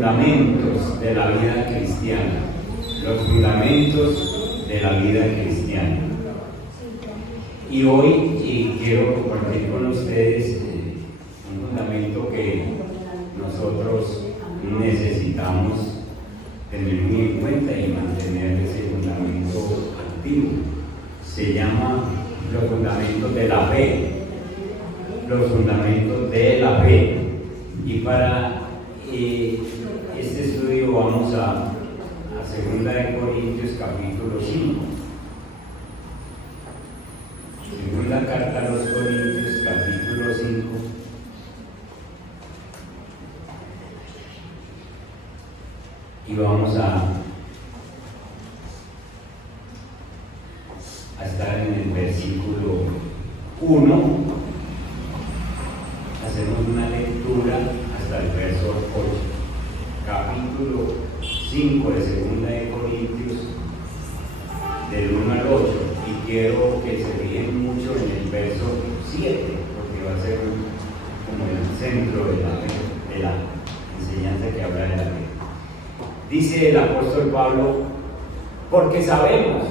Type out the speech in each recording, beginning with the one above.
fundamentos de la vida cristiana. Los fundamentos de la vida cristiana. Y hoy quiero compartir con ustedes un fundamento que nosotros necesitamos tener muy en cuenta y mantener ese fundamento activo. Se llama los fundamentos de la fe. Los fundamentos de la fe. Y para este estudio vamos a 2 de Corintios capítulo 5. Segunda carta a los Corintios capítulo 5. Y vamos a estar en el versículo 1. Hacemos una lectura hasta el verso 8. Capítulo 5 de 2 de Corintios, del 1 al 8. Y quiero que se fijen mucho en el verso 7, porque va a ser como el centro de la enseñanza que habla de la fe. Dice el apóstol Pablo: porque sabemos,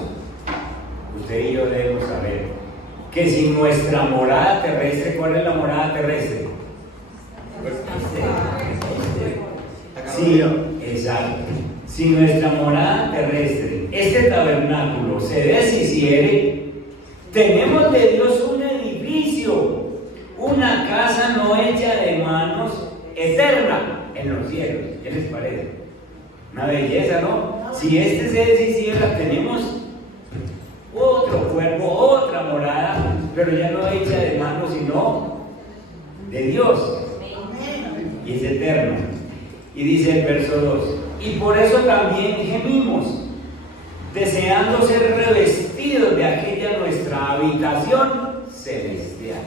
usted y yo debemos saber, que si nuestra morada terrestre, ¿cuál es la morada terrestre? Sí, exacto. Si nuestra morada terrestre, este tabernáculo, se deshiciere, tenemos de Dios un edificio, una casa no hecha de manos, eterna en los cielos. ¿Qué les parece? Una belleza, ¿no? Si este se deshiciera, tenemos otro cuerpo, otra morada, pero ya no hecha de manos, sino de Dios. Y es eterno. Y dice el verso 2: y por eso también gemimos, deseando ser revestidos de aquella nuestra habitación celestial.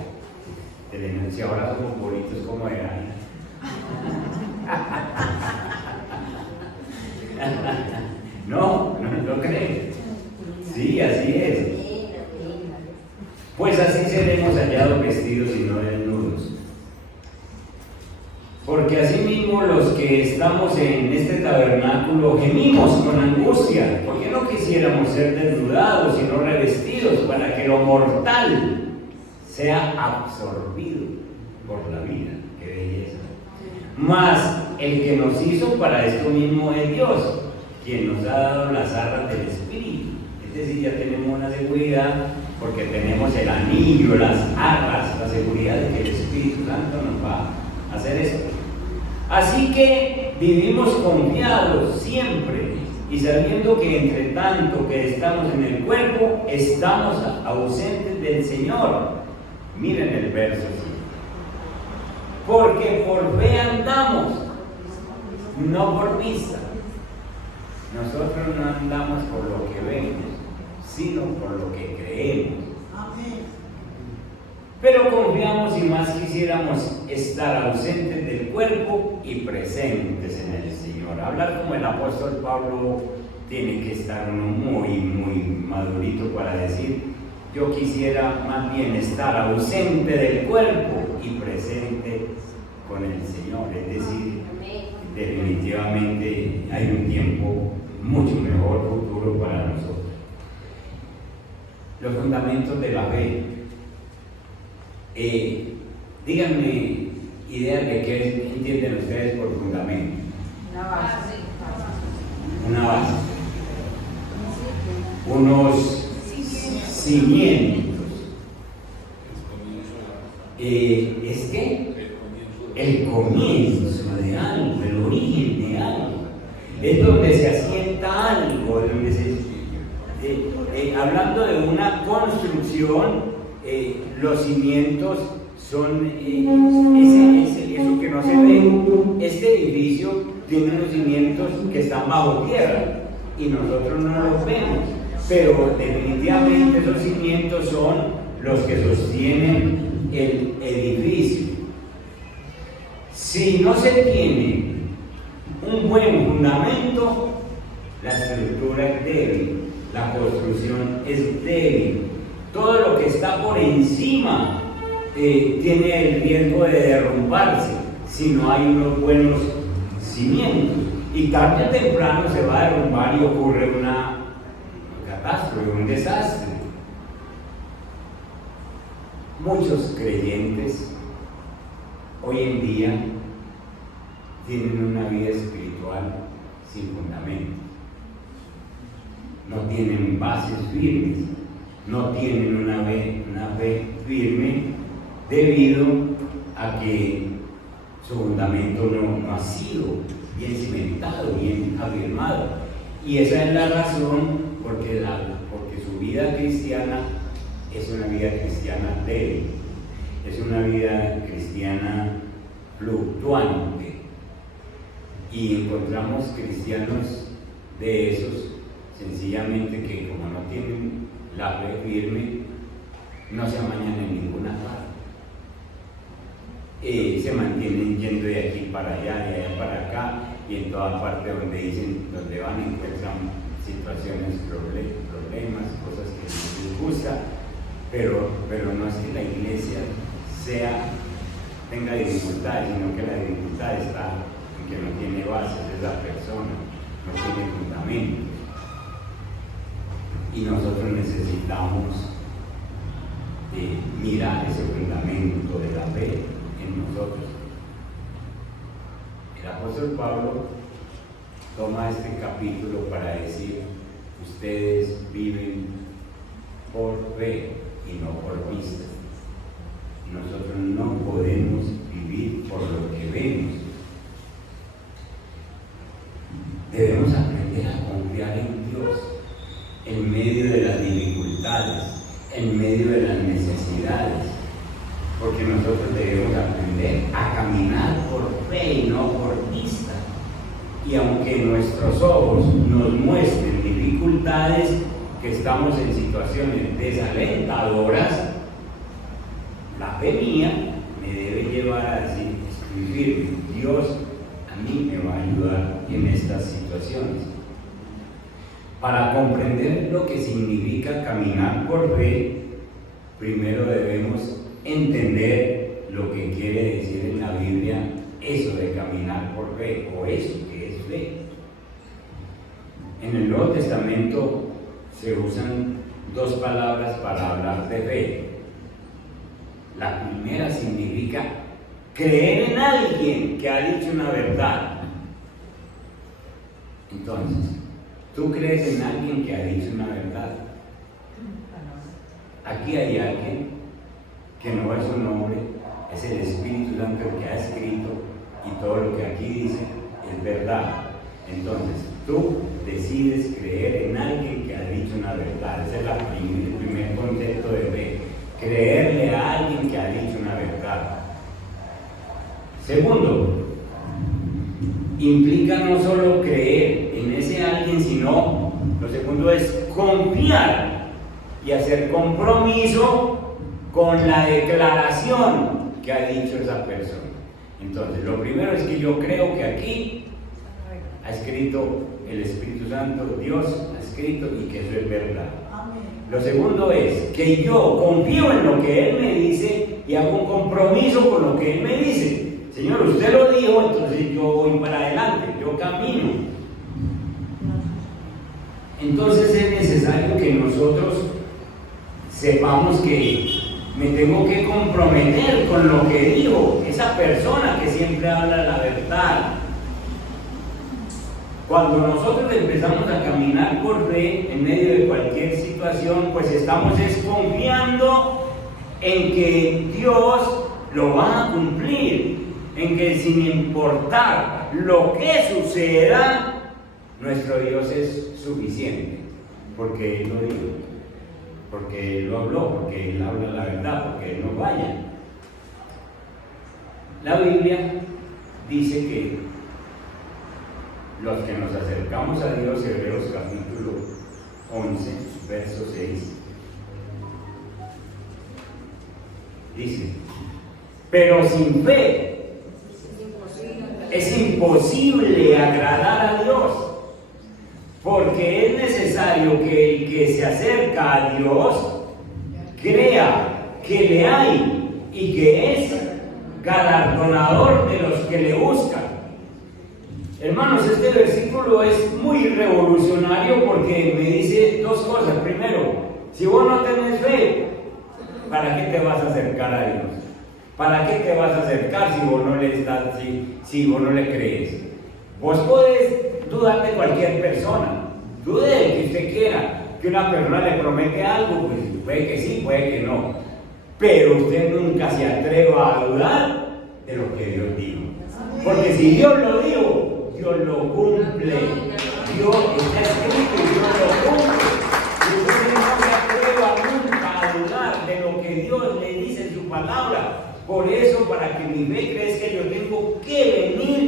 Si ahora somos bonitos como eran. No creen. Sí, así es. Pues así seremos hallados vestidos y no desnudos. Porque asimismo los que estamos en este tabernáculo gemimos con angustia, porque no quisiéramos ser desnudados, sino revestidos, para que lo mortal sea absorbido por la vida. ¡Qué belleza! Mas el que nos hizo para esto mismo es Dios, quien nos ha dado las arras del Espíritu. Es decir, ya tenemos una seguridad, porque tenemos el anillo, las arras, la seguridad de que el Espíritu Santo nos va a hacer esto. Así que vivimos confiados siempre y sabiendo que entre tanto que estamos en el cuerpo, estamos ausentes del Señor. Miren el verso 5. Porque por fe andamos, no por vista. Nosotros no andamos por lo que vemos, sino por lo que creemos. Pero confiamos y más quisiéramos estar ausentes del cuerpo y presentes en el Señor. Hablar como el apóstol Pablo, tiene que estar uno muy madurito para decir: yo quisiera más bien estar ausente del cuerpo y presente con el Señor. Es decir, definitivamente hay un tiempo mucho mejor futuro para nosotros. Los fundamentos de la fe. Díganme ideas de qué entienden ustedes por fundamento. Una base. Unos cimientos. ¿Es qué? El comienzo de algo, el origen de algo. Es donde se asienta algo, donde hablando de una construcción, los cimientos son eso que no se ve. Este edificio tiene unos cimientos que están bajo tierra y nosotros no los vemos, pero definitivamente esos cimientos son los que sostienen el edificio. Si no se tiene un buen fundamento, la estructura es débil, la construcción es débil. Todo lo que está por encima tiene el riesgo de derrumbarse si no hay unos buenos cimientos. Y tarde o temprano se va a derrumbar y ocurre una catástrofe, un desastre. Muchos creyentes hoy en día tienen una vida espiritual sin fundamento. No tienen bases firmes, no tienen una fe firme debido a que su fundamento no ha sido bien cimentado, bien afirmado. Y esa es la razón porque su vida cristiana es una vida cristiana débil, es una vida cristiana fluctuante. Y encontramos cristianos de esos, sencillamente que como no tienen la fe firme, no se amañan en ninguna parte. Se mantienen yendo de aquí para allá, de allá para acá, y en toda parte donde van encuentran situaciones, problemas, cosas que no les gusta, pero no es que la iglesia tenga dificultades, sino que la dificultad está en que no tiene bases, es la persona, no tiene fundamento. Y nosotros necesitamos mirar ese fundamento de la fe en nosotros. El apóstol Pablo toma este capítulo para decir: ustedes viven por fe y no por vista. Nosotros no podemos vivir por lo que vemos. Debemos aprender a confiar en Dios en medio de las dificultades, en medio de las necesidades, porque nosotros debemos aprender a caminar por fe y no por vista. Y aunque nuestros ojos nos muestren dificultades, que estamos en situaciones desalentadoras, la fe mía me debe llevar a decir: estoy firme, Dios a mí me va a ayudar en estas situaciones. Para comprender lo que significa caminar por fe, primero debemos entender lo que quiere decir en la Biblia eso de caminar por fe, o eso que es fe. En el Nuevo Testamento se usan dos palabras para hablar de fe. La primera significa creer en alguien que ha dicho una verdad. Entonces, ¿tú crees en alguien que ha dicho una verdad? Aquí hay alguien que no es un hombre, es el Espíritu Santo el que ha escrito, y todo lo que aquí dice es verdad. Entonces, tú decides creer en alguien que ha dicho una verdad. Ese es el primer concepto de fe: creerle a alguien que ha dicho una verdad. Segundo, implica no solo creer en ese alguien, sino, lo segundo es confiar y hacer compromiso con la declaración que ha dicho esa persona. Entonces, lo primero es que yo creo que aquí ha escrito el Espíritu Santo, Dios ha escrito, y que eso es verdad. Lo segundo es que yo confío en lo que Él me dice y hago un compromiso con lo que Él me dice. Señor, usted lo dijo, entonces yo voy para adelante, yo camino. Entonces es necesario que nosotros sepamos que me tengo que comprometer con lo que dijo esa persona que siempre habla la verdad. Cuando nosotros empezamos a caminar por fe en medio de cualquier situación, pues estamos desconfiando en que Dios lo va a cumplir, en que sin importar lo que suceda, nuestro Dios es suficiente, porque Él lo dijo, porque Él lo habló, porque Él habla la verdad, porque Él no falla. La Biblia dice que los que nos acercamos a Dios, Hebreos capítulo 11, verso 6, dice: pero sin fe es imposible agradar a Dios, porque es necesario que el que se acerca a Dios crea que le hay y que es galardonador de los que le buscan. Hermanos, este versículo es muy revolucionario porque me dice dos cosas. Primero, si vos no tenés fe, ¿para qué te vas a acercar a Dios? ¿Para qué te vas a acercar si vos no le estás, si vos no le crees? Vos podés dudar de cualquier persona, dude de que usted quiera. Que una persona le promete algo, pues puede que sí, puede que no. Pero usted nunca se atreva a dudar de lo que Dios dijo. Porque si Dios lo dijo, Dios lo cumple. Dios está escrito y Dios lo cumple. Y usted no se atreva nunca a dudar de lo que Dios le dice en su palabra. Por eso, para que mi fe crezca, yo tengo que venir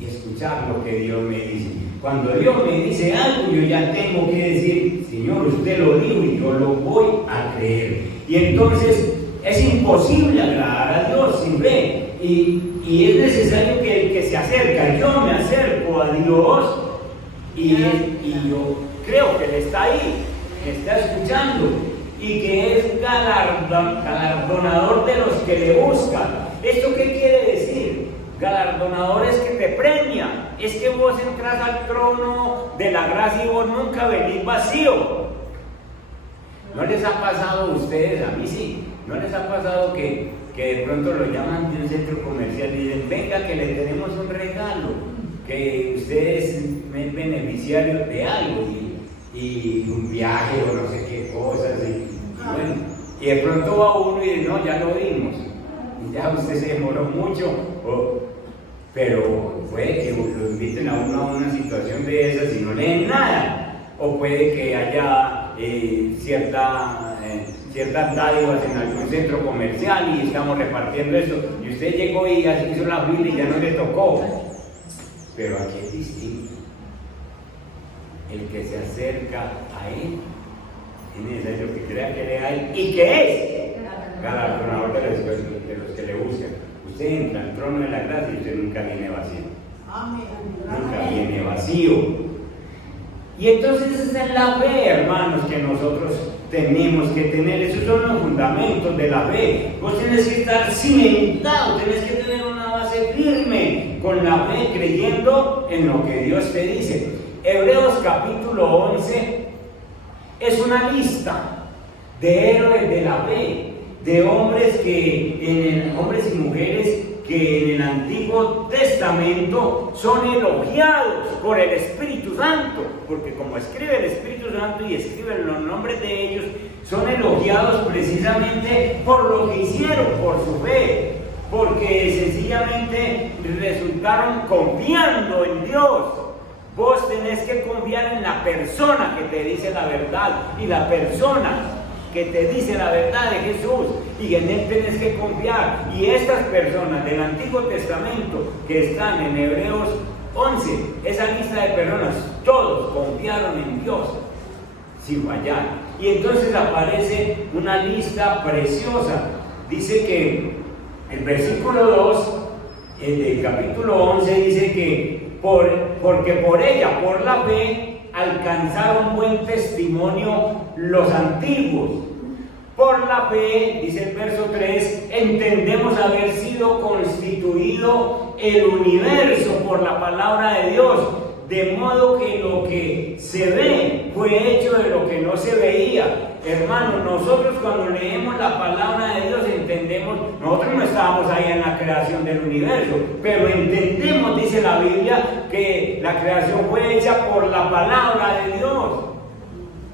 y escuchar lo que Dios me dice. Cuando Dios me dice algo, yo ya tengo que decir, Señor, usted lo dijo y yo lo voy a creer. Y entonces es imposible agradar a Dios sin fe. Y es necesario que el que se acerca, yo me acerco a Dios y yo creo que Él está ahí, que está escuchando y que es galardonador de los que le buscan. ¿Esto qué quiere decir? Galardonador es que te premia, es que vos entras al trono de la gracia y vos nunca venís vacío. ¿No les ha pasado a ustedes? A mí sí. ¿No les ha pasado que de pronto lo llaman de un centro comercial y dicen, venga que le tenemos un regalo, que usted es beneficiario de algo y un viaje o no sé qué cosas y bueno, y de pronto va uno y dice, no, ya lo dimos, y ya usted se demoró mucho, pero puede que lo inviten a uno a una situación de esas y no leen nada, o puede que haya ciertas dádivas en algún centro comercial y estamos repartiendo eso, y usted llegó y hizo la fila y ya no le tocó. Pero aquí es distinto. El que se acerca a Él es necesario que crea que lea a Él y que es galardonador de los que le buscan. Usted entra al trono de la gracia y usted nunca viene vacío. Nunca viene vacío. Y entonces esa es la fe, hermanos, que nosotros tenemos que tener. Esos son los fundamentos de la fe. Vos tenés que estar cimentado, tenés que tener una base firme con la fe, creyendo en lo que Dios te dice. Hebreos capítulo 11 es una lista de héroes de la fe, de hombres hombres y mujeres que en el Antiguo Testamento son elogiados por el Espíritu Santo, porque como escribe el Espíritu Santo y escriben los nombres de ellos, son elogiados precisamente por lo que hicieron, por su fe, porque sencillamente resultaron confiando en Dios. Vos tenés que confiar en la persona que te dice la verdad, y la persona que te dice la verdad de Jesús, y en Él tenés que confiar. Y estas personas del Antiguo Testamento que están en Hebreos 11, esa lista de personas, todos confiaron en Dios sin fallar. Y entonces aparece una lista preciosa. Dice que el versículo 2 del capítulo 11 dice que porque por ella, por la fe, alcanzaron buen testimonio los antiguos. Por la fe, dice el verso 3, entendemos haber sido constituido el universo por la palabra de Dios, de modo que lo que se ve fue hecho de lo que no se veía. Hermanos, nosotros cuando leemos la palabra de Dios entendemos, nosotros no estábamos ahí en la creación del universo, pero entendemos, dice la Biblia, que la creación fue hecha por la palabra de Dios.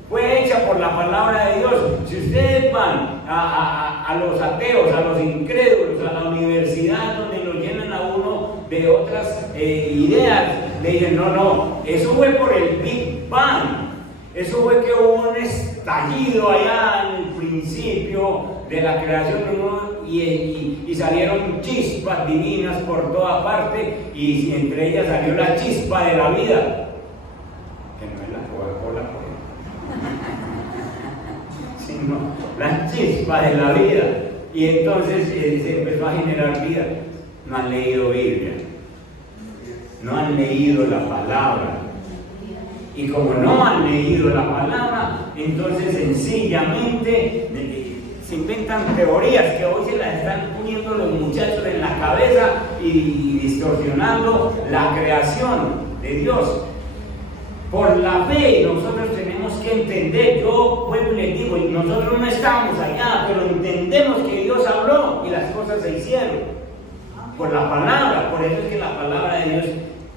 Fue hecha por la palabra de Dios. Si ustedes van a los ateos, a los incrédulos, a la universidad donde lo llenan a uno de otras ideas, le dicen, no, eso fue por el Big Bang. Eso fue que hubo un estallido allá en el principio de la creación y salieron chispas divinas por toda parte, y entre ellas salió la chispa de la vida, que no es la Coca-Cola, sino la chispa de la vida. Y entonces se empezó a generar vida. No han leído Biblia, no han leído la palabra. Y como no han leído la palabra, entonces sencillamente se inventan teorías que hoy se las están poniendo los muchachos en la cabeza y distorsionando la creación de Dios. Por la fe nosotros tenemos que entender, yo vuelvo y les digo, nosotros no estamos allá, pero entendemos que Dios habló y las cosas se hicieron. Por la palabra, por eso es que la palabra de Dios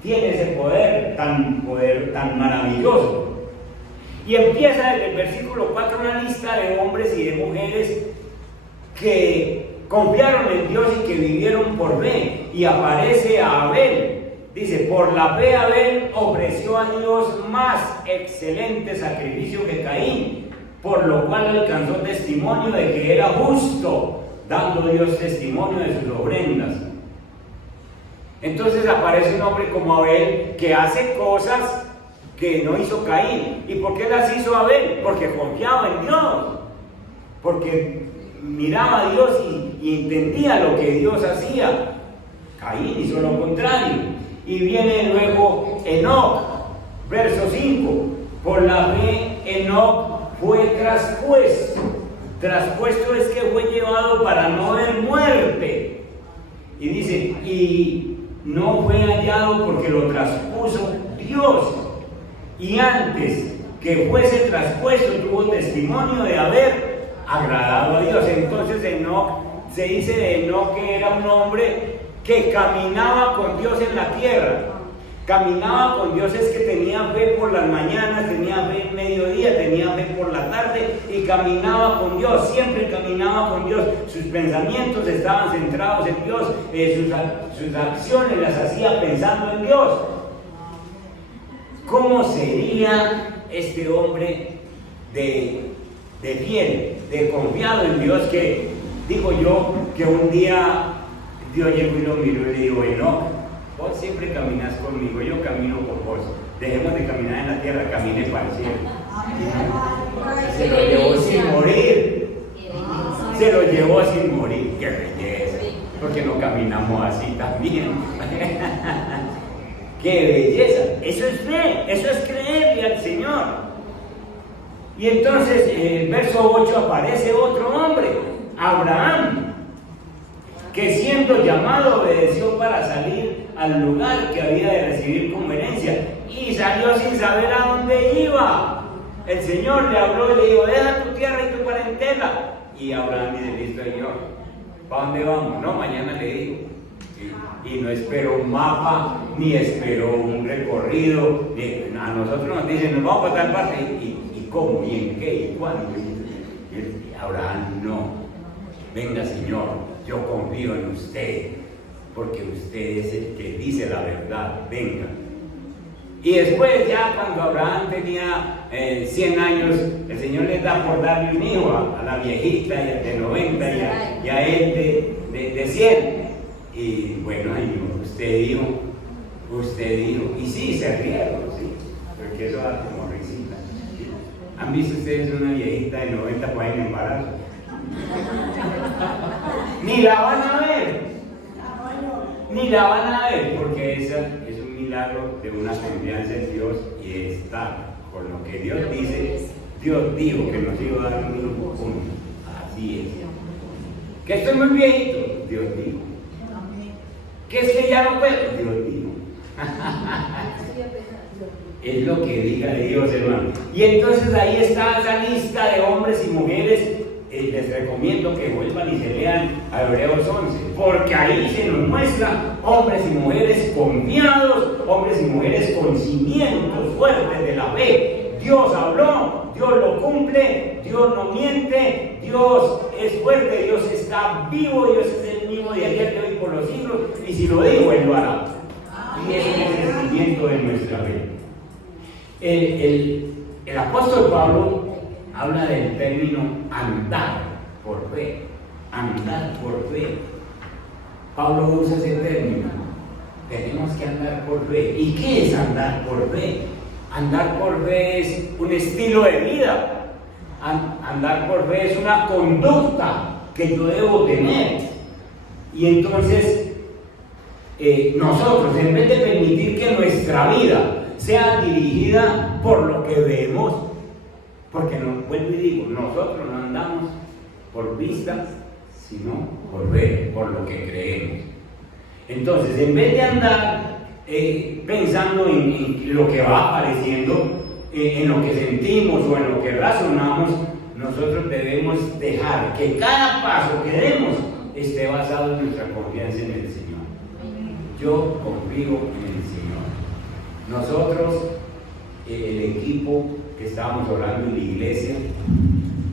tiene ese poder tan maravilloso. Y empieza desde el versículo 4 una lista de hombres y de mujeres que confiaron en Dios y que vivieron por fe. Y aparece a Abel. Dice, por la fe Abel ofreció a Dios más excelente sacrificio que Caín, por lo cual alcanzó testimonio de que era justo, dando Dios testimonio de sus ofrendas. Entonces aparece un hombre como Abel que hace cosas que no hizo Caín. ¿Y por qué las hizo Abel? Porque confiaba en Dios, porque miraba a Dios y entendía lo que Dios hacía. Caín hizo lo contrario. Y viene luego Enoc, verso 5. Por la fe Enoc fue traspuesto. Traspuesto es que fue llevado para no ver muerte. Y dice, y no fue hallado porque lo traspuso Dios. Y antes que fuese traspuesto tuvo testimonio de haber agradado a Dios. Entonces Enoc, se dice de Enoc que era un hombre que caminaba con Dios en la tierra. Caminaba con Dios es que tenía fe por las mañanas, tenía fe en mediodía, tenía fe por la tarde y caminaba con Dios, siempre caminaba con Dios. Sus pensamientos estaban centrados en Dios, sus acciones las hacía pensando en Dios. ¿Cómo sería este hombre de fiel, de confiado en Dios, que digo yo que un día Dios llegó y lo miró y le dijo, no, vos siempre caminas conmigo, yo camino con vos, dejemos de caminar en la tierra, camine para el cielo. Se lo llevó sin morir, se lo llevó sin morir, qué belleza, porque no caminamos así también. ¡Qué belleza! Eso es fe, eso es creerle al Señor. Y entonces en el verso 8 aparece otro hombre, Abraham, que siendo llamado obedeció para salir al lugar que había de recibir como herencia, y salió sin saber a dónde iba. El Señor le habló y le dijo, deja tu tierra y tu parentela. Y Abraham dice, listo Señor, ¿para dónde vamos? No, mañana le digo. Y no esperó un mapa, ni esperó un recorrido. A nosotros nos dicen, nos vamos para tal parte. ¿Y cómo? ¿Y en qué? ¿Y cuándo? Y Abraham, no. Venga, Señor, yo confío en usted, porque usted es el que dice la verdad. Venga. Y después, ya cuando Abraham tenía 100 años, el Señor le da por darle un hijo a la viejita de 90 y a él de 100. Y bueno, usted dijo, y sí, se rieron, sí, porque eso da como risita. ¿Han visto ustedes una viejita de 90 por ahí en embarazo? Ni la van a ver, porque esa es un milagro de una confianza en Dios y está con lo que Dios dice. Dios dijo que nos iba a dar un hijo, así es. Que estoy muy viejito, Dios dijo. Que es que ya no puedo, Dios dijo. Es lo que diga Dios, hermano. Y entonces ahí está esa lista de hombres y mujeres. Les recomiendo que vuelvan y se lean a Hebreos 11, porque ahí se nos muestra hombres y mujeres confiados, hombres y mujeres con cimientos fuertes de la fe. Dios habló, Dios lo cumple, Dios no miente, Dios es fuerte, Dios está vivo, Dios es el mismo de ayer, de hoy, por los siglos, y si lo digo, Él lo hará. Y ese es el cimiento de nuestra fe. El apóstol Pablo habla del término andar por fe. Andar por fe. Pablo usa ese término. Tenemos que andar por fe. ¿Y qué es andar por fe? Andar por fe es un estilo de vida. Andar por fe es una conducta que yo debo tener. Y entonces, nosotros, en vez de permitir que nuestra vida sea dirigida por lo que vemos, porque no, vuelvo y digo, nosotros no andamos por vista, sino por ver, por lo que creemos. Entonces, en vez de andar pensando en lo que va apareciendo, en lo que sentimos o en lo que razonamos, nosotros debemos dejar que cada paso que demos esté basado en nuestra confianza en el Señor. Yo confío en el Señor. Nosotros, el equipo que estábamos orando en la iglesia,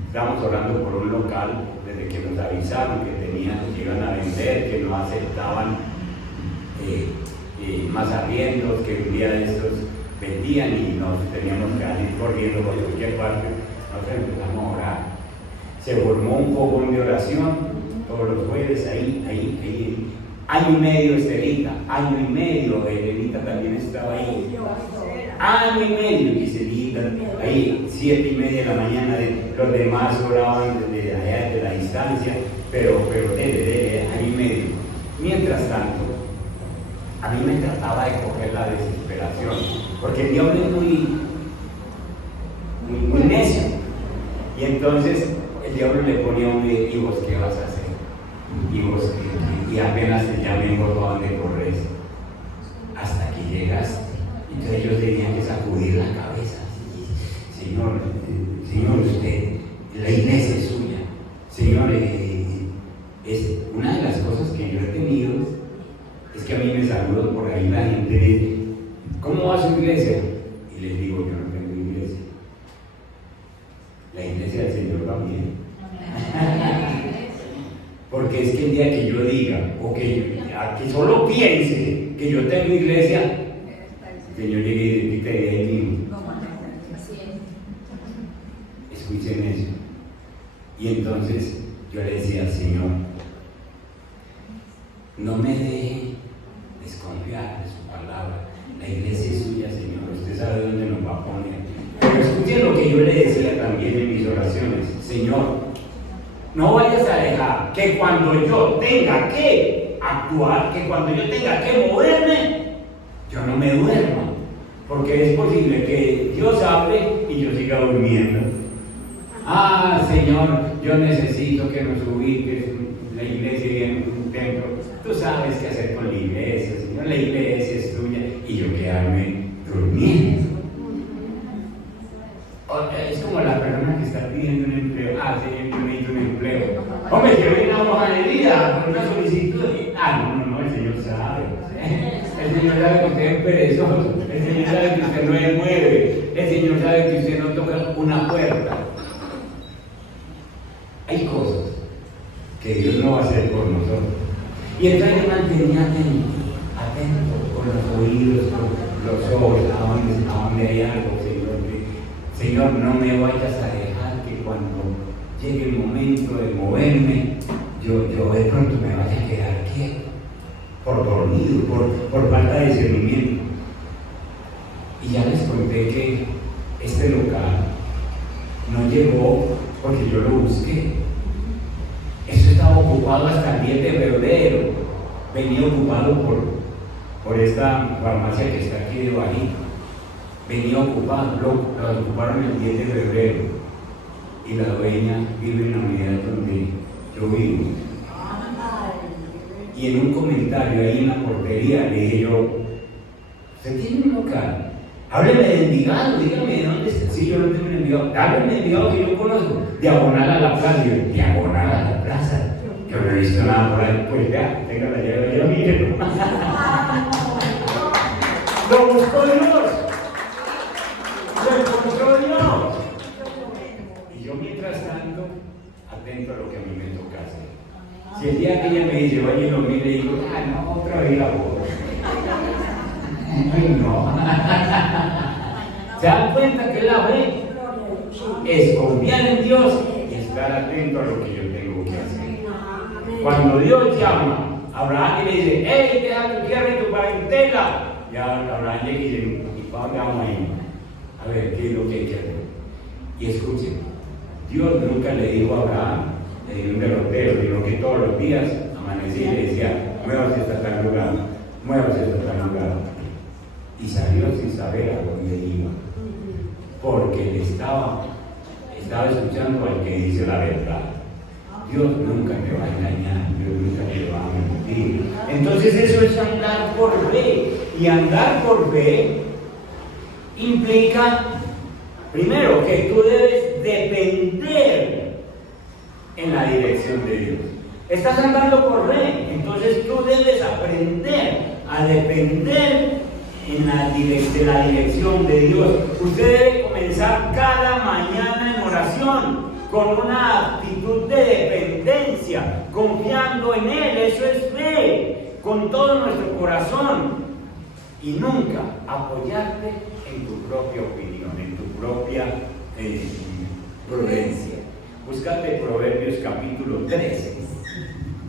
estábamos orando por un local desde que nos avisaron que iban a vender, que no aceptaban más arriendos, que un día de estos vendían y nos teníamos que ir corriendo por cualquier parte. Nosotros empezamos a orar. Se formó un fogón de oración todos los jueves ahí. Año y medio Estelita, año y medio Elenita también estaba ahí. Año y medio Giselita, ahí 7:30 de la mañana, los demás oraban desde allá de la distancia, pero dele, año y medio. Mientras tanto, a mí me trataba de coger la desesperación, porque el diablo es muy necio, y entonces el diablo le ponía a uno: hijos, ¿qué vas a hacer? Hijos, y apenas ya vengo a donde corres, hasta que llegas. Entonces ellos tenían que sacudir la cabeza: Señor, usted, la iglesia es suya. Señor, es una de las cosas que yo he tenido, es que a mí me saludan por ahí la gente: ¿cómo va su iglesia? Y les digo: yo no tengo iglesia. La iglesia del Señor va bien. Porque es que el día que yo diga, o que solo piense que yo tengo iglesia, el Señor llegue y te diga ahí mismo: escuchen eso. Y entonces yo le decía al Señor: no me deje desconfiar de su palabra. La iglesia es suya, Señor. Usted sabe dónde nos va a poner. Pero escuchen lo que yo le decía también en mis oraciones: Señor, no vayas a dejar que cuando yo tenga que actuar, que cuando yo tenga que moverme, yo no me duerma. Porque es posible que Dios hable y yo siga durmiendo. Señor, yo necesito que nos ubiques en la iglesia y en un templo. Tú sabes qué hacer con la iglesia, Señor. La iglesia es tuya. Y yo quedarme durmiendo. Es como la persona que está pidiendo un empleo: Señor, yo necesito un empleo. Hombre, quiero ir a una hoja de vida con una solicitud. No, el Señor sabe. El Señor sabe que usted es perezoso. El Señor sabe que usted no se mueve. El Señor sabe que usted no toca una puerta. Hay cosas que Dios no va a hacer por nosotros. Y entonces yo mantenía atento con los oídos, con los ojos, a donde hay algo, Señor. Señor, no me vayas a dejar que cuando llegue el momento de moverme, yo de pronto me vaya a quedar quieto, por dormido, por falta de discernimiento. Y ya les conté que este local no llegó porque yo lo busqué. Eso estaba ocupado hasta el 10 de febrero. Venía ocupado por esta farmacia que está aquí de Bají. Venía ocupado, lo ocuparon el 10 de febrero. Y la dueña vive en la unidad donde yo vivo. Y en un comentario ahí en la portería le dije yo: ¿usted tiene un local? Hábleme de Envigado, dígame de dónde está. Sí, yo no tengo un Envigado. Hábleme de Envigado que yo conozco. Diagonal a la plaza. Y yo: diagonal a la plaza. Yo no he visto nada por ahí. Pues ya, tenga la llave, yo mire. Lo buscó Dios. Lo encontró Dios. Y yo, mientras tanto, atento a lo que a mí me toca hacer. Si el día que ella me dice: oye, lo mire, y digo: no, otra vez la boda. Ay, no. ¿Se dan cuenta que la fe es confiar en Dios y estar atento a lo que yo tengo que hacer? Cuando Dios llama a Abraham y le dice: hey, deja tu tierra y tu parentela, ya Abraham llega y dice: ¿y para dónde vamos a ir? A ver, ¿qué es lo que hay que hacer? Y escuchen, Dios nunca le dijo a Abraham, le dio un derrotero, sino que todos los días amanecía y le decía: muévase hasta tal lugar, muévase hasta tal lugar. Y salió sin saber a dónde iba, porque él estaba escuchando al que dice la verdad. Dios nunca te va a engañar, Dios nunca te va a mentir. Entonces eso es andar por fe. Y andar por fe implica, primero, que tú debes depender en la dirección de Dios. Estás andando por fe, entonces tú debes aprender a depender de la dirección de Dios. Usted debe comenzar cada mañana en oración con una actitud de dependencia, confiando en Él. Eso es fe, con todo nuestro corazón. Y nunca apoyarte en tu propia opinión, en tu propia prudencia. Búscate Proverbios capítulo 13,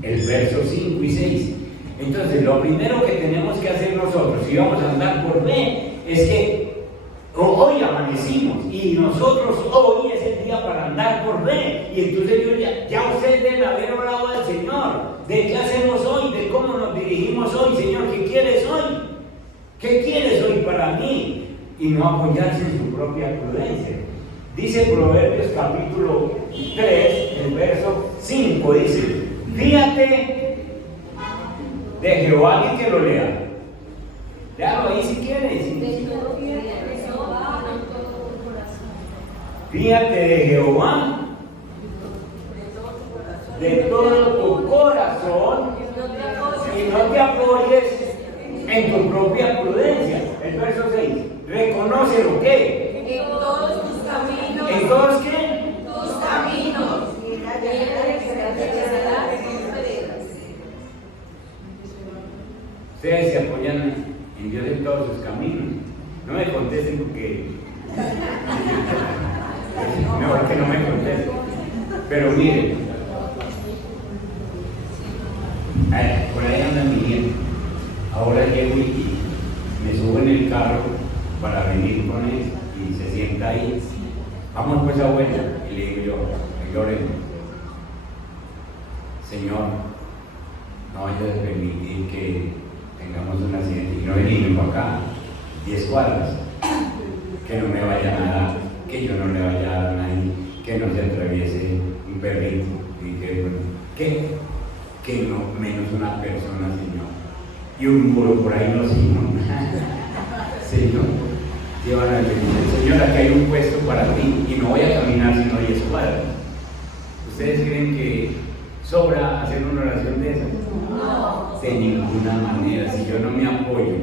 el verso 5 y 6. Entonces, lo primero que tenemos que hacer nosotros, si vamos a andar por fe, es que hoy amanecimos y nosotros hoy es el día para andar por fe. Y entonces ya ustedes deben haber orado al Señor. ¿De qué hacemos hoy? ¿De cómo nos dirigimos hoy? Señor, ¿qué quieres hoy? ¿Qué quieres hoy para mí? Y no apoyarse en su propia prudencia. Dice Proverbios capítulo 3, el verso 5, dice: fíjate de Jehová, y que lo lea. Léalo ahí si quieres. Fíjate de Jehová de todo tu corazón y no te apoyes en tu propia prudencia. El verso 6. Reconoce lo que. En todos tus caminos. ¿En todos qué? Tus caminos. Ustedes se apoyan en Dios en todos sus caminos. No me contesten porque mejor que no me contesten. Pero miren, por ahí anda Miguel. Ahora llego y me subo en el carro para venir con él y se sienta ahí. Vamos pues, abuela. Y le digo yo, Señor, no vayas a permitir que tengamos un accidente y no venimos para acá 10 cuadras, que no me vayan a dar, que yo no le vaya a dar a nadie, que no se atraviese un perrito y que no menos una persona, Señor, y un muro por ahí no, Señor, llevan al Señor, aquí hay un puesto para ti y no voy a caminar sino 10 cuadras. ¿Ustedes creen que sobra hacer una oración de esas? No. De ninguna manera. Si yo no me apoyo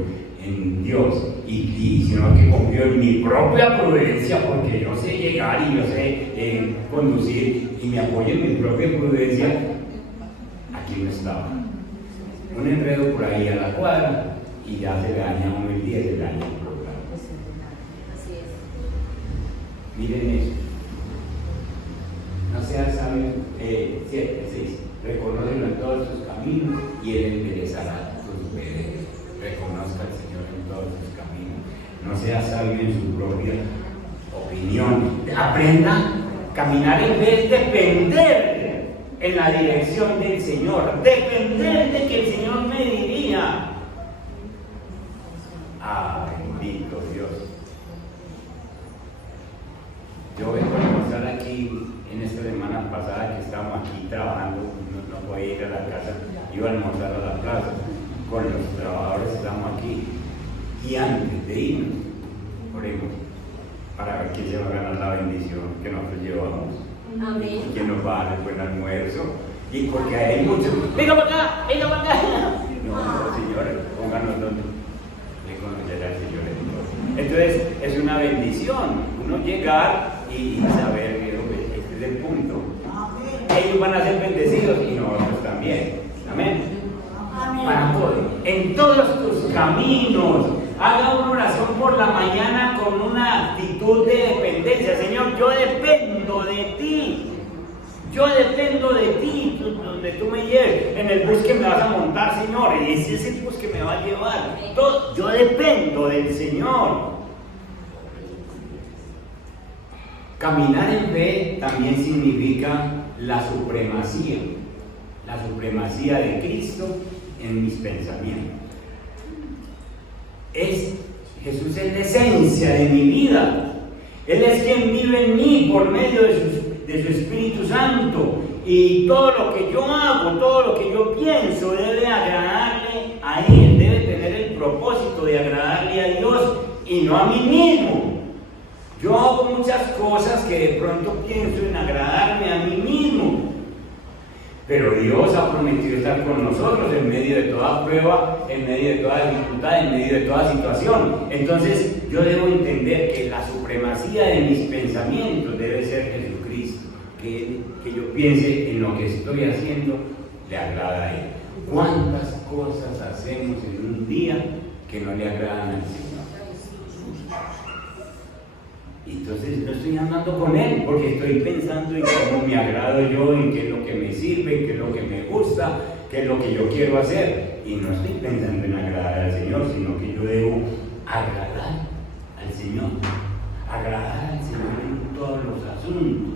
en Dios sino que confío en mi propia prudencia, porque yo sé llegar y yo sé conducir, y me apoyo en mi propia prudencia, aquí no estaba. Un enredo por ahí a la cuadra y ya se le daña a uno el día, se le daña el programa. Así es. Miren eso. No seas sabio, 7, 6. Reconócelo en todos sus caminos y Él enderezará tus veredas. Reconozca al Señor en todos sus caminos. No sea sabio en su propia opinión. Aprenda a caminar en vez de depender en la dirección del Señor. Depender de que el Señor me dirija. Ah, bendito Dios. Yo vengo a mostrar aquí en esta semana pasada que estábamos aquí trabajando, no podía ir a la casa, iba a almorzar a la plaza, con los trabajadores estamos aquí, y antes de irnos, oremos, para ver quién se va a ganar la bendición que nosotros llevamos, Amén. y quién nos va a dar el buen almuerzo, y porque hay muchos, venga para acá, venga para acá, no, señores, pónganos donde le conocerá al Señor en todo. Entonces, es una bendición, uno llegar y saber que este es el punto. Ellos van a ser bendecidos y nosotros también. Amén. Para todo. En todos tus caminos, haga una oración por la mañana con una actitud de dependencia. Señor, yo dependo de ti. Yo dependo de ti, donde tú me lleves, en el bus que me vas a montar, Señor, y ese es el bus que me va a llevar. Yo dependo del Señor. Caminar en fe también significa la supremacía de Cristo en mis pensamientos. Jesús es la esencia de mi vida. Él es quien vive en mí por medio de su Espíritu Santo. Y todo lo que yo hago, todo lo que yo pienso debe agradarle a Él, debe tener el propósito de agradarle a Dios y no a mí mismo. Yo hago muchas cosas que de pronto pienso en agradarme a mí mismo, pero Dios ha prometido estar con nosotros en medio de toda prueba, en medio de toda dificultad, en medio de toda situación. Entonces yo debo entender que la supremacía de mis pensamientos debe ser Jesucristo, que yo piense en lo que estoy haciendo le agrada a Él. ¿Cuántas cosas hacemos en un día que no le agradan al Señor? Entonces no estoy andando con Él porque estoy pensando en cómo me agrado yo, en qué es lo que me sirve, qué es lo que me gusta, qué es lo que yo quiero hacer. Y no estoy pensando en agradar al Señor, sino que yo debo agradar al Señor. Agradar al Señor en todos los asuntos.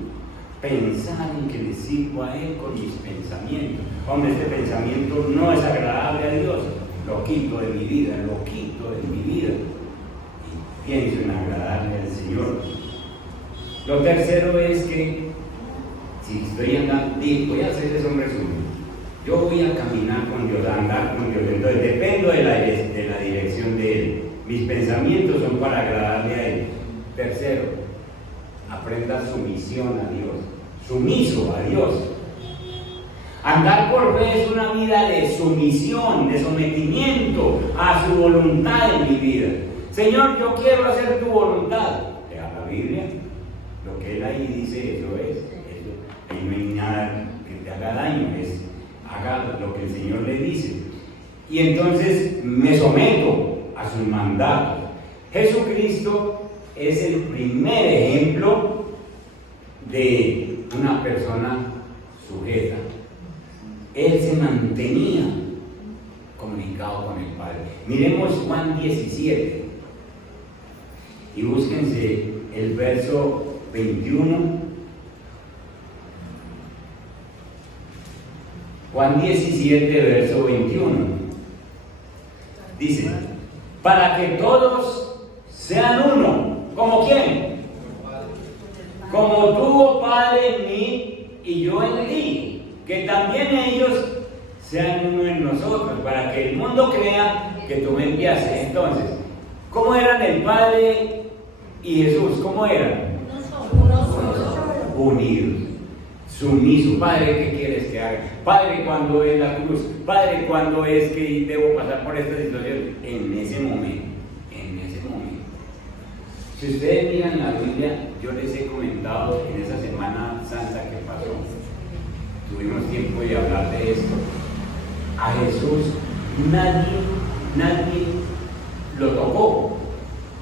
Pensar en que le sirvo a Él con mis pensamientos. Hombre, este pensamiento no es agradable a Dios. Lo quito de mi vida, lo quito de mi vida. Pienso en agradarle al Señor. Lo tercero es que si estoy andando, voy a hacer eso un resumen. Yo voy a caminar con Dios, a andar con Dios. Entonces dependo de la dirección de Él. Mis pensamientos son para agradarle a Él. Tercero, aprenda sumisión a Dios. Sumiso a Dios. Andar por fe es una vida de sumisión, de sometimiento a su voluntad en mi vida. Señor, yo quiero hacer tu voluntad. Lea la Biblia, lo que Él ahí dice, eso es. Ahí no hay nada que te haga daño, haga lo que el Señor le dice. Y entonces me someto a sus mandatos. Jesucristo es el primer ejemplo de una persona sujeta. Él se mantenía comunicado con el Padre. Miremos Juan 17. Y búsquense el verso 21. Juan 17, verso 21. Dice, para que todos sean uno. ¿Como quién? Como tú, oh Padre, en mí y yo en ti. Que también ellos sean uno en nosotros, para que el mundo crea que tú me enviaste. Entonces, ¿cómo eran el Padre y Jesús? ¿Cómo eran? Unidos, sumisos. Padre, ¿qué quieres que haga? Padre, ¿cuándo es la cruz? Padre, ¿cuándo es que debo pasar por esta situación? En ese momento, en ese momento. Si ustedes miran la Biblia, yo les he comentado en esa Semana Santa que pasó, tuvimos tiempo de hablar de esto. A Jesús nadie lo tocó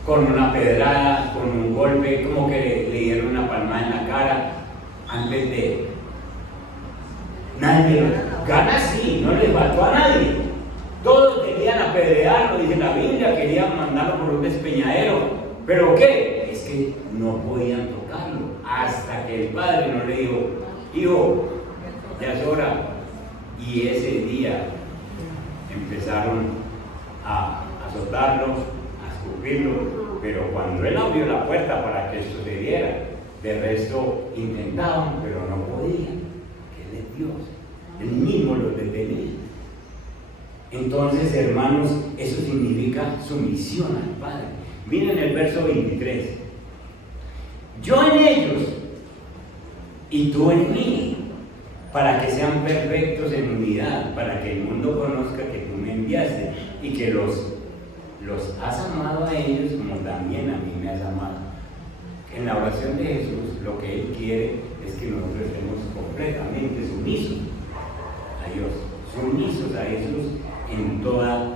con una pedrada, con un golpe, como que le dieron una palmada en la cara antes de él. Nadie lo gana, sí, no le faltó a nadie. Todos querían apedrearlo, dice la Biblia, querían mandarlo por un despeñadero. ¿Pero qué? Es que no podían tocarlo hasta que el Padre no le dijo, hijo, ya es hora. Y ese día empezaron a azotarlo, a escupirlo, pero cuando él abrió la puerta para que esto se diera, de resto intentaban, pero no podían, que él es Dios, él mismo los detenía. Entonces, hermanos, eso significa sumisión al Padre. Miren el verso 23. Yo en ellos y tú en mí, para que sean perfectos en unidad, para que el mundo conozca que tú me enviaste y que los has amado a ellos como también a mí me has amado. En la oración de Jesús, lo que Él quiere es que nosotros estemos completamente sumisos a Dios, sumisos a Jesús en todas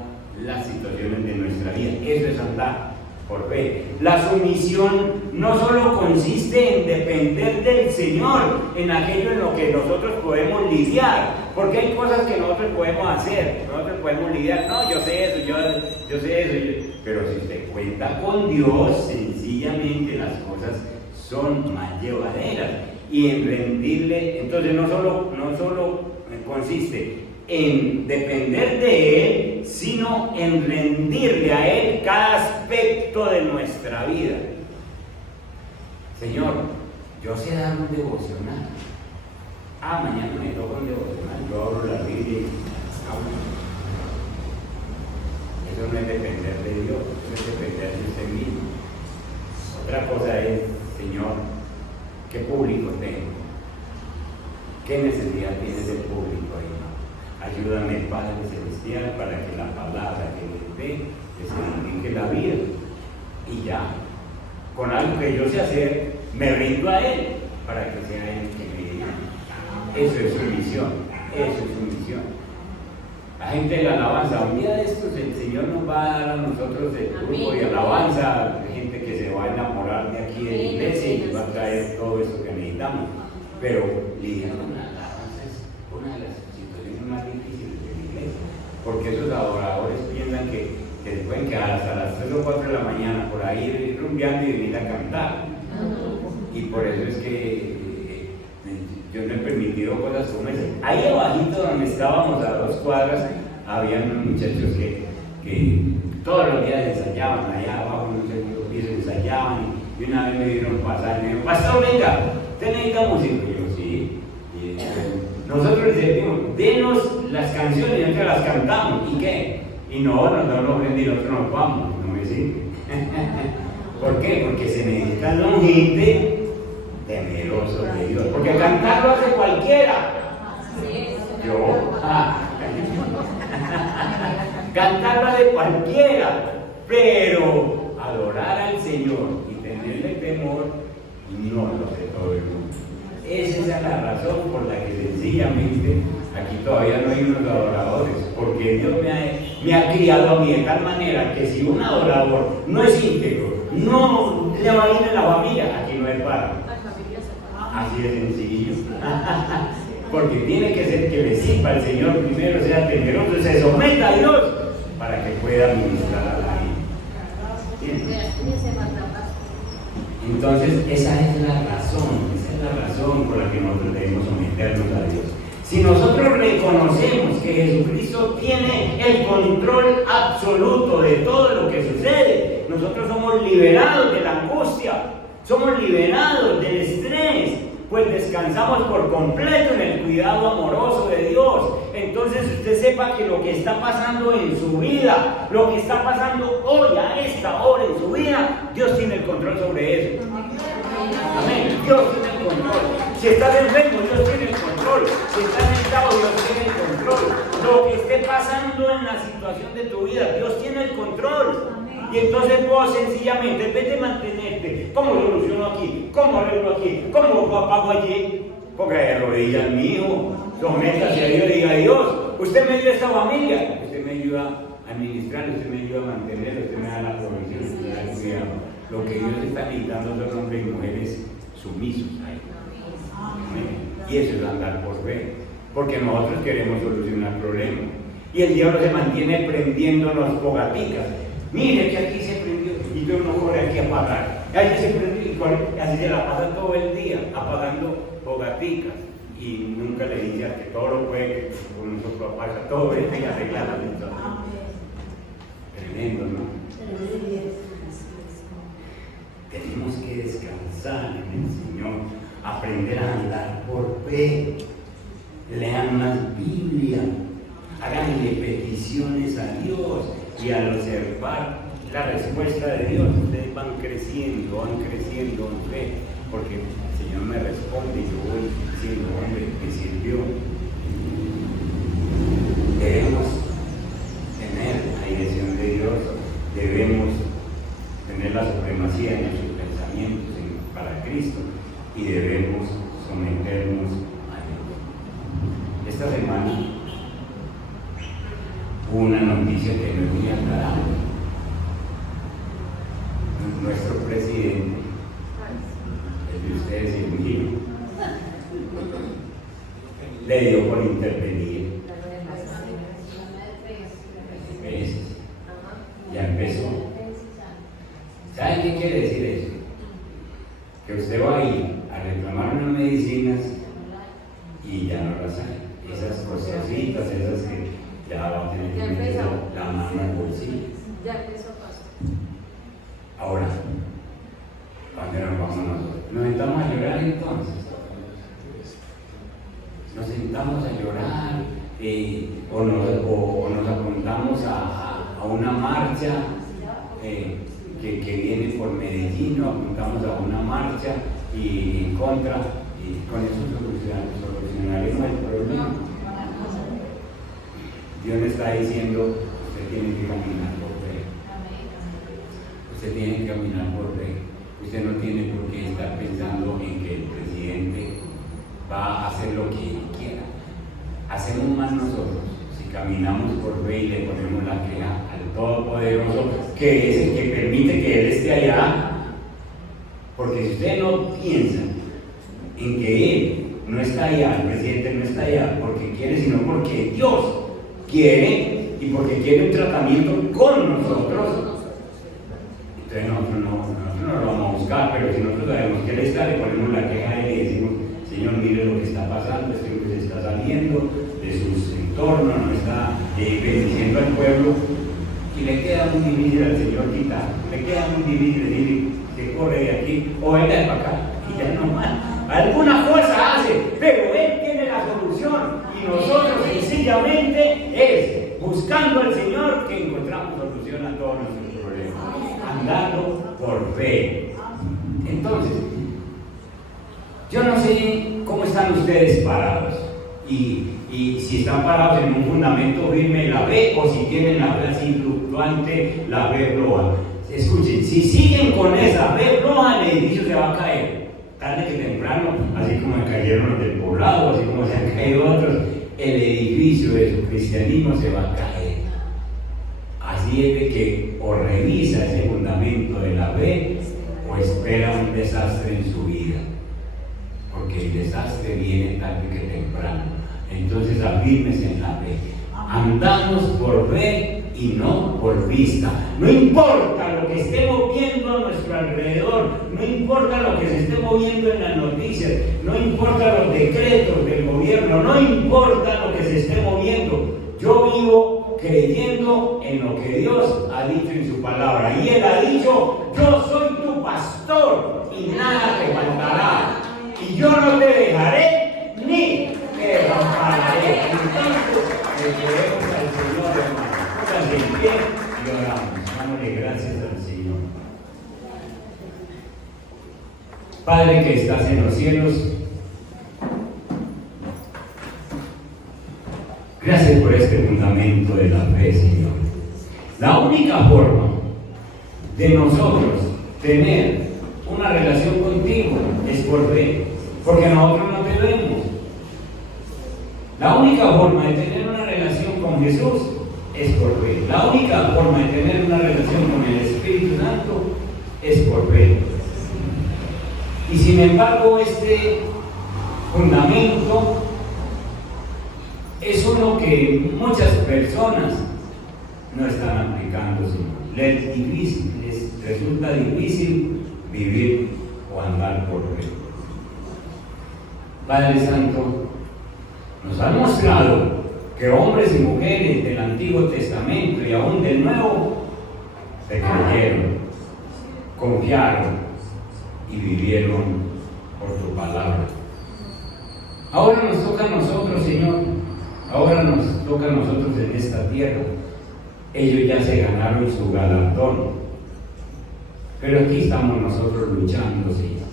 las situaciones de nuestra vida. Eso es andar por fe. La sumisión no solo consiste en depender del Señor en aquello en lo que nosotros podemos lidiar, porque hay cosas que nosotros podemos hacer, nosotros podemos lidiar, no, yo sé eso, yo sé eso, pero si usted cuenta con Dios, sencillamente las cosas son más llevaderas. Y en rendirle, entonces no solo consiste en depender de Él, sino en rendirle a Él cada aspecto de nuestra vida. Señor, yo sé dar un devocional, Mañana me toca un devocional, yo abro la Biblia y hablo. Eso no es depender de Dios, eso es depender de usted mismo. Otra cosa es, Señor, ¿qué público tengo? ¿Qué necesidad tiene ese público ahí? Ayúdame, Padre Celestial, para que la palabra que les dé les signifique la vida. Y ya, con algo que yo sé hacer, me rindo a Él, para que sea Él quien me diga. Eso es su misión, eso es su misión. La gente de la alabanza, un día de estos el Señor nos va a dar a nosotros el grupo de alabanza, gente que se va a enamorar de aquí de la iglesia y nos va a traer todo eso que necesitamos. Pero lidiar con la alabanza es una de las situaciones más difíciles de la iglesia, porque esos adoradores piensan que se pueden quedar hasta las 3 o 4 de la mañana por ahí rumbeando y venir a cantar. Y por eso es que yo no he permitido cosas como esas. Ahí abajito donde estábamos a 2 cuadras, había unos muchachos que todos los días ensayaban, allá abajo en un segundo piso ensayaban, y una vez me dieron pasar y me dijeron, pastor, venga, ¿usted necesita música? Y yo, sí. Y nosotros les decimos, denos las canciones y nosotros las cantamos. ¿Y qué? Y no, nosotros nos ven y nosotros nos vamos, no me sirve. ¿Por qué? Porque se necesita gente temeroso de Dios, porque cantar lo hace cualquiera. Yo, cantar lo hace cualquiera, pero adorar al Señor y tenerle temor no lo hace todo el mundo. Esa es la razón por la que sencillamente aquí todavía no hay unos adoradores, porque Dios me ha criado a mí de tal manera que si un adorador no es íntegro, no le va a ir en la familia, aquí no es para. Así de sencillo. Porque tiene que ser que le sirva al Señor primero, sea temeroso, se someta a Dios para que pueda ministrar a la vida. Entonces, esa es la razón por la que nosotros debemos someternos a Dios. Si nosotros reconocemos que Jesucristo tiene el control absoluto de todo lo que sucede, nosotros somos liberados de la angustia, somos liberados del estrés, pues descansamos por completo en el cuidado amoroso de Dios. Entonces usted sepa que lo que está pasando en su vida, lo que está pasando hoy a esta hora en su vida, Dios tiene el control sobre eso. Amén. Dios tiene el control. Si estás enfermo, Dios tiene el control. Si estás sentado, Dios tiene el control. Lo que esté pasando en la situación de tu vida, Dios tiene el control. Y entonces vos sencillamente, en vez de mantenerte, ¿cómo lo soluciono aquí? ¿Cómo arreglo aquí? ¿Cómo lo apago allí? Porque de rodillas, mi hijo, sométase a Dios y diga, Dios, usted me dio esta familia, usted me ayuda a administrar, usted me ayuda a mantener, usted me da la provisión, usted me da el cuidado. Lo que Dios está necesitando son hombres y mujeres sumisos a Él. Y eso es andar por fe, porque nosotros queremos solucionar problemas. Y el diablo se mantiene prendiéndonos fogaticas. Mire que aquí se prendió y yo no corre aquí a apagar. Allí se prendió y así se la pasa todo el día apagando fogaticas. Y nunca le dice a que todo lo puede, que con nosotros apaga todo esto y arregla la situación. Tremendo, ¿no? Tenemos que descansar en el Señor, aprender a andar por fe. Lean más Biblia, háganle peticiones a Dios. Y al observar la respuesta de Dios, ustedes van creciendo en fe, porque el Señor me responde y yo voy siendo hombre que sirvió. Debemos tener la dirección de Dios, debemos tener la supremacía en nuestros pensamientos para Cristo y debemos someternos a Dios. Esta semana hubo una noticia que no es muy agradable. Nuestro presidente, el de ustedes y el mío, le dio por intervenir. ¿Ves? Ya empezó. ¿Saben qué quiere decir eso? Que usted va a ir a reclamar unas medicinas y ya no las hay. Esas cositas, esas que ya va a tener que meter la mano al bolsillo. Ya empezó a pasar. Ahora, ¿cuándo nos vamos nosotros? ¿Nos estamos a llorar entonces? o nos apuntamos a una marcha que viene por Medellín, o apuntamos a una marcha y en contra, y con eso solucionaremos el problema. Dios le está diciendo, usted tiene que caminar por fe. Usted tiene que caminar por fe. Usted no tiene por qué estar pensando en que el presidente va a hacer lo que él quiera. Hacemos más nosotros si caminamos por fe y le ponemos la queja al Todopoderoso, que es el que permite que Él esté allá. Porque si usted no piensa en que Él no está allá, el presidente no está allá porque quiere, sino porque Dios quiere y porque quiere un tratamiento con nosotros, entonces nosotros no lo vamos a buscar. Pero si nosotros sabemos que Él está, le ponemos la queja y le decimos: Señor, mire lo que está pasando, este hombre se está saliendo de sus entornos, no está bendiciendo al pueblo, y le queda muy difícil al Señor quitar, le queda muy difícil decirle que corre de aquí o venga de para acá, y ya no más. Alguna cosa hace, pero Él tiene la solución, y nosotros sencillamente es buscando al Señor que encontramos solución a todos nuestros problemas, andando por fe. Entonces, yo no sé cómo están ustedes parados y si están parados en un fundamento firme de la fe, o si tienen la fe así fluctuante, la fe floja. Escuchen, si siguen con esa fe floja, el edificio se va a caer, tarde que temprano, así como se cayeron los del poblado, así como se han caído otros. El edificio de su cristianismo se va a caer. Así es de que o revisa ese fundamento de la fe, o espera un desastre en su vida, porque el desastre viene tarde que temprano. Entonces afírmese en la fe. Andamos por fe y no por vista. No importa lo que estemos viendo a nuestro alrededor, no importa lo que se esté moviendo en las noticias, no importa los decretos del gobierno, no importa lo que se esté moviendo. Yo vivo creyendo en lo que Dios ha dicho en su palabra, y Él ha dicho: yo soy tu pastor y nada te faltará, y yo no te dejaré ni te desampararé. Entonces le creemos al Señor, hermano. Pónganse en pie y oramos. Dámosle gracias al Señor. Padre que estás en los cielos, gracias por este fundamento de la fe, Señor. La única forma de nosotros tener una relación contigo es por fe, porque nosotros no te vemos. La única forma de tener una relación con Jesús es por fe. La única forma de tener una relación con el Espíritu Santo es por fe. Y sin embargo, este fundamento es uno que muchas personas no están aplicando, Señor. Les resulta difícil vivir o andar por fe. Padre Santo, nos han mostrado que hombres y mujeres del Antiguo Testamento y aún del Nuevo te creyeron, confiaron y vivieron por tu palabra. Ahora nos toca a nosotros, Señor. Ahora nos toca a nosotros en esta tierra. Ellos ya se ganaron su galardón, pero aquí estamos nosotros luchando, Señor.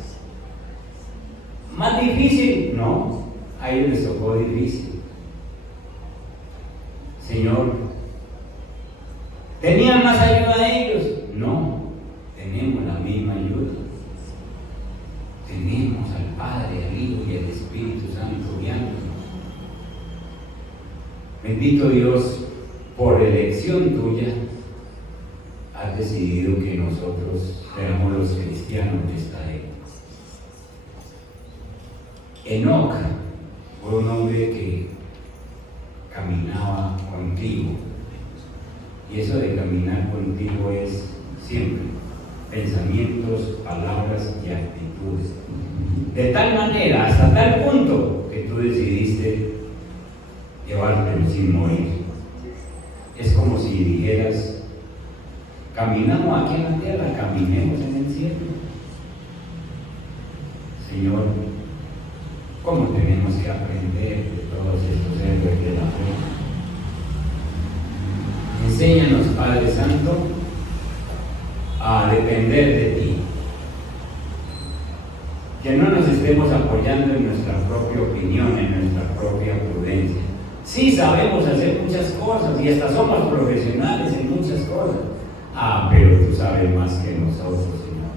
¿Más difícil? No, a ellos les tocó difícil. Señor, ¿tenían más ayuda ellos? No, tenemos la misma ayuda. Tenemos al Padre, al Hijo y al Espíritu Santo guiándonos. Bendito Dios, por elección tuya, has decidido que nosotros seamos los cristianos de esta época. Enoc fue un hombre que caminaba contigo, y eso de caminar contigo es siempre pensamientos, palabras y actitudes, de tal manera, hasta tal punto, que tú decidiste llevártelo sin morir. Es como si dijeras: caminamos aquí en la tierra, caminemos en el cielo. Señor, ¿cómo tenemos que aprender de todos estos héroes de la fe? Enséñanos, Padre Santo, a depender de ti. Que no nos estemos apoyando en nuestra propia opinión, en nuestra propia prudencia. Sí sabemos hacer muchas cosas y hasta somos profesionales en muchas cosas. Pero tú sabes más que nosotros, Señor.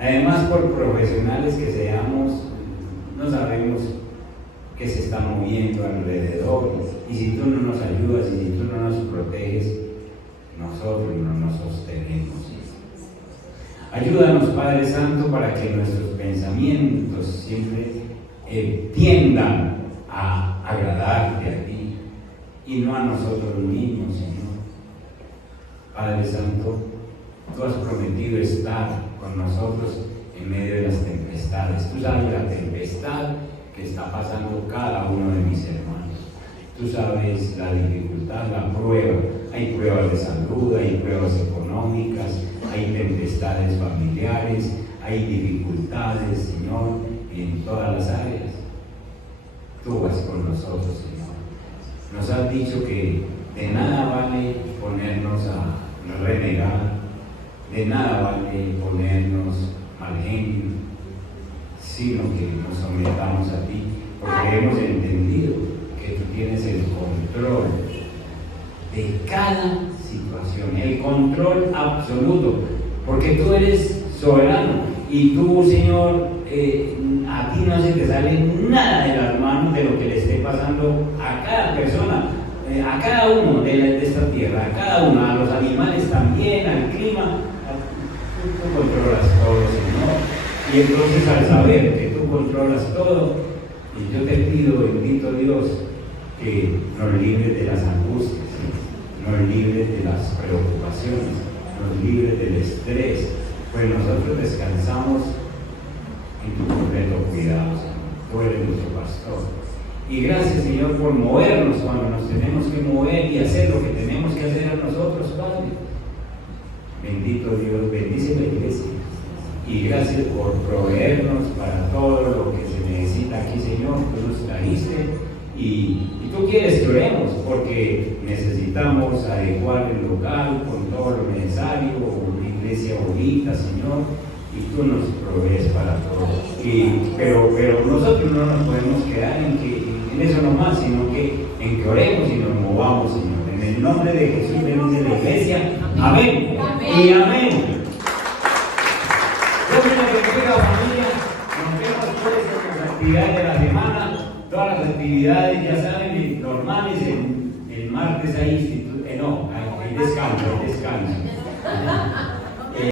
Además, por profesionales que seamos, no sabemos qué se está moviendo alrededor. Y si tú no nos ayudas y si tú no nos proteges, nosotros no nos sostenemos. Ayúdanos, Padre Santo, para que nuestros pensamientos siempre tiendan a agradarte a ti y no a nosotros mismos, Señor. Padre Santo, tú has prometido estar con nosotros en medio de las tempestades. Tú sabes la tempestad que está pasando cada uno de mis hermanos. Tú sabes la dificultad, la prueba. Hay pruebas de salud, hay pruebas económicas, hay tempestades familiares, hay dificultades, Señor, en todas las áreas. Tú vas con nosotros, Señor. Nos has dicho que de nada vale ponernos a renegar, de nada vale ponernos mal genio, sino que nos sometamos a ti, porque hemos entendido que tú tienes el control de cada situación, el control absoluto, porque tú eres soberano y tú, Señor, a ti no se te sale nada de las manos de lo que le esté pasando a cada persona, a cada uno de esta tierra, a cada uno, a los animales también, al clima. Tú controlas todo, Señor, y entonces al saber que tú controlas todo, y yo te pido, bendito Dios, que nos libres de las angustias, nos libres de las preocupaciones, nos libres del estrés, pues nosotros descansamos en tu completo cuidado, Señor. Tú eres nuestro pastor. Y gracias, Señor, por movernos cuando nos tenemos que mover y hacer lo que tenemos que hacer a nosotros, Padre. Bendito Dios, bendice la iglesia. Y gracias por proveernos para todo lo que se necesita aquí, Señor. Tú nos trajiste y tú quieres que oremos, porque necesitamos adecuar el local con todo lo necesario, una iglesia bonita, Señor, y tú nos provees para todo. Pero nosotros no nos podemos quedar en eso nomás, sino que en que oremos y nos movamos, Señor. En el nombre de Jesús, bendice la iglesia. Amén. Y amén. Dios me bendiga, familia. Nos vemos pues en las actividades de la semana. Todas las actividades, ya saben, normales. El martes hay descanso.